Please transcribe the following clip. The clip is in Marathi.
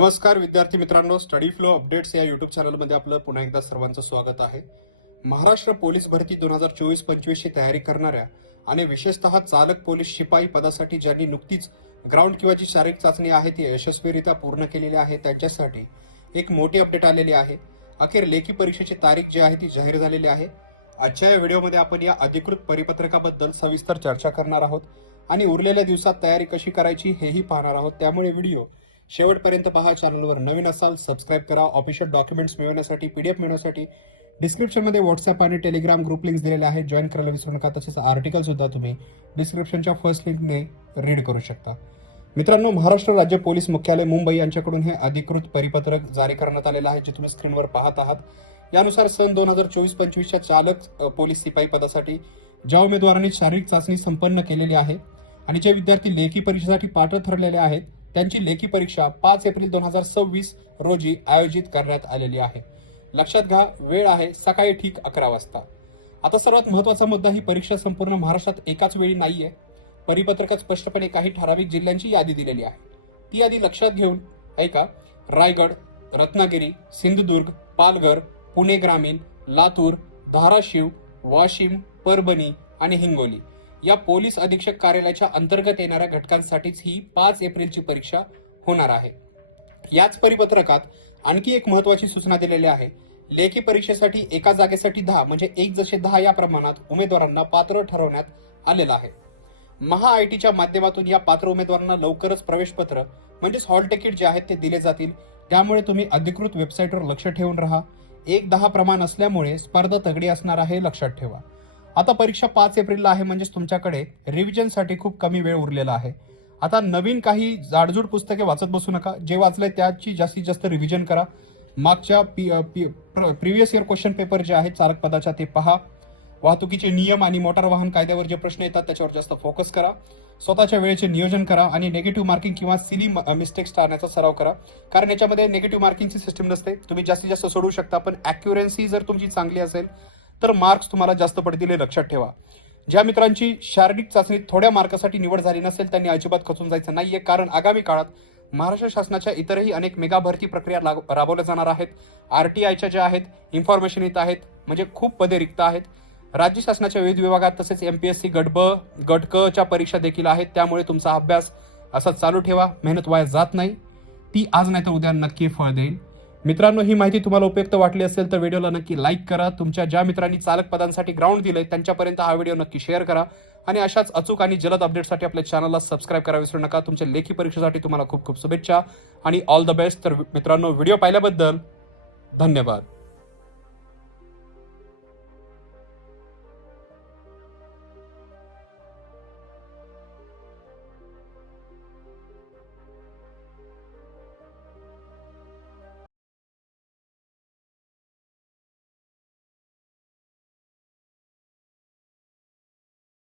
नमस्कार विद्यार्थी मित्रांनो, स्टडी फ्लो अपडेट्स या यूट्यूब चॅनलमध्ये आपलं पुन्हा एकदा सर्वांचं स्वागत आहे. महाराष्ट्र पोलीस भरती 2024-25 ची तयारी करणाऱ्या आणि विशेषतः चालक पोलीस शिपाई पदासाठी ज्यांनी नुकतीच ग्राउंड किंवा जी शारीरिक चाचणी आहे ती यशस्वीरित्या पूर्ण केलेली आहे त्यांच्यासाठी एक मोठी अपडेट आलेली आहे. अखेर लेखी परीक्षेची तारीख जी आहे ती जाहीर झालेली आहे. आजच्या या व्हिडिओमध्ये आपण या अधिकृत परिपत्रकाबद्दल सविस्तर चर्चा करणार आहोत आणि उरलेल्या दिवसात तयारी कशी करायची हेही पाहणार आहोत. त्यामुळे व्हिडिओ शेवटपर्यंत पहा. चॅनलवर नवीन असाल सबस्क्राईब करा. ऑफिशियल डॉक्युमेंट्स मिळवण्यासाठी PDF मिळवण्यासाठी डिस्क्रिप्शनमध्ये व्हॉट्सअप आणि टेलिग्राम ग्रुप लिंक्स दिलेले आहेत. जॉईन करायला विसरू नका. तसेच आर्टिकल सुद्धा तुम्ही डिस्क्रिप्शनच्या फर्स्ट लिंकने रीड करू शकता. मित्रांनो, महाराष्ट्र राज्य पोलीस मुख्यालय मुंबई यांच्याकडून हे अधिकृत परिपत्रक जारी करण्यात आलेलं आहे जे तुम्ही स्क्रीनवर पाहत आहात. यानुसार सन 2024-25 च्या चालक पोलीस शिपाई पदासाठी ज्या उमेदवारांनी शारीरिक चाचणी संपन्न केलेली आहे आणि जे विद्यार्थी लेखी परीक्षेसाठी पात्र ठरलेले आहेत त्यांची लेखी परीक्षा 5 एप्रिल 2026 रोजी आयोजित करण्यात आलेली आहे. लक्षात घ्या, वेळ आहे सकाळी ठीक 11 वाजता. आता सर्वात महत्वाचा मुद्दा, ही परीक्षा संपूर्ण महाराष्ट्रात एकाच वेळी नाहीये. परिपत्रकात स्पष्टपणे काही ठराविक जिल्ह्यांची यादी दिलेली आहे. ती यादी लक्षात घेऊन ऐका. रायगड, रत्नागिरी, सिंधुदुर्ग, पालघर, पुणे ग्रामीण, लातूर, धाराशिव, वाशिम, परभणी आणि हिंगोली या पोलीस अधीक्षक कार्यालयाच्या अंतर्गत येणाऱ्या घटकांसाठीच ही 5 एप्रिलची परीक्षा होणार आहे. याच परिपत्रकात आणखी एक महत्वाची सूचना दिलेली आहे. लेखी परीक्षेसाठी एका जागेसाठी 10 म्हणजे 1:10 या प्रमाणात उमेदवारांना पात्र ठरवण्यात आलेलं आहे. महाआयटीच्या माध्यमातून या पात्र उमेदवारांना लवकरच प्रवेशपत्र म्हणजेच हॉल तिकीट जे आहेत ते दिले जातील. त्यामुळे तुम्ही अधिकृत वेबसाईटवर लक्ष ठेवून राहा. 1:10 प्रमाण असल्यामुळे स्पर्धा तगडी असणार आहे, लक्षात ठेवा. आता परीक्षा 5 एप्रिलला आहे म्हणजेच तुमच्याकडे रिव्हिजनसाठी खूप कमी वेळ उरलेला आहे. आता नवीन काही जाडजूड पुस्तके वाचत बसू नका. जे वाचलंय त्याची जास्तीत जास्त रिव्हिजन करा. मागच्या प्रिव्हियस इयर क्वेश्चन पेपर जे आहेत चालक पदाच्या ते पहा. वाहतुकीचे नियम आणि मोटार वाहन कायद्यावर जे प्रश्न येतात त्याच्यावर जास्त फोकस करा. स्वतःच्या वेळेचे नियोजन करा आणि नेगेटिव्ह मार्किंग किंवा सिली मिस्टेक्स टाळण्याचा सराव करा. कारण याच्यामध्ये नेगेटिव्ह मार्किंगची सिस्टीम नसते. तुम्ही जास्तीत जास्त सोडू शकता, पण ॲक्युरन्सी जर तुमची चांगली असेल तर मार्क्स तुम्हाला जास्त पडतील, लक्षात ठेवा. ज्या मित्रांची शारीरिक चाचणी थोड्या मार्कासाठी निवड झाली नसेल त्यांनी अजिबात खचून जायचं नाहीये, कारण आगामी काळात महाराष्ट्र शासनाच्या इतरही अनेक मेगा भरती प्रक्रिया राबवल्या जाणार आहेत. RTIच्या ज्या आहेत इन्फॉर्मेशन येत आहेत, म्हणजे खूप पदे रिक्त आहेत. राज्य शासनाच्या विविध विभागात तसेच MPSC गट ब गट क च्या परीक्षा देखील आहेत. त्यामुळे तुमचा अभ्यास असा चालू ठेवा. मेहनत वाया जात नाही, ती आज नाही तर उद्या नक्की फळ देईल. मित्रांनो, ही माहिती तुम्हाला उपयुक्त वाटली असेल तर व्हिडिओला नक्की लाईक करा. तुमच्या ज्या मित्रांनी चालक पदांसाठी ग्राउंड दिलंय त्यांच्यापर्यंत हा व्हिडिओ नक्की शेअर करा आणि अशाच अचूक आणि जलद अपडेटसाठी आपल्या चॅनलला सबस्क्राईब करा विसरू नका. तुमच्या लेखी परीक्षेसाठी तुम्हाला खूप खूप शुभेच्छा आणि ऑल द बेस्ट. तर मित्रांनो, व्हिडिओ पाहिल्याबद्दल धन्यवाद.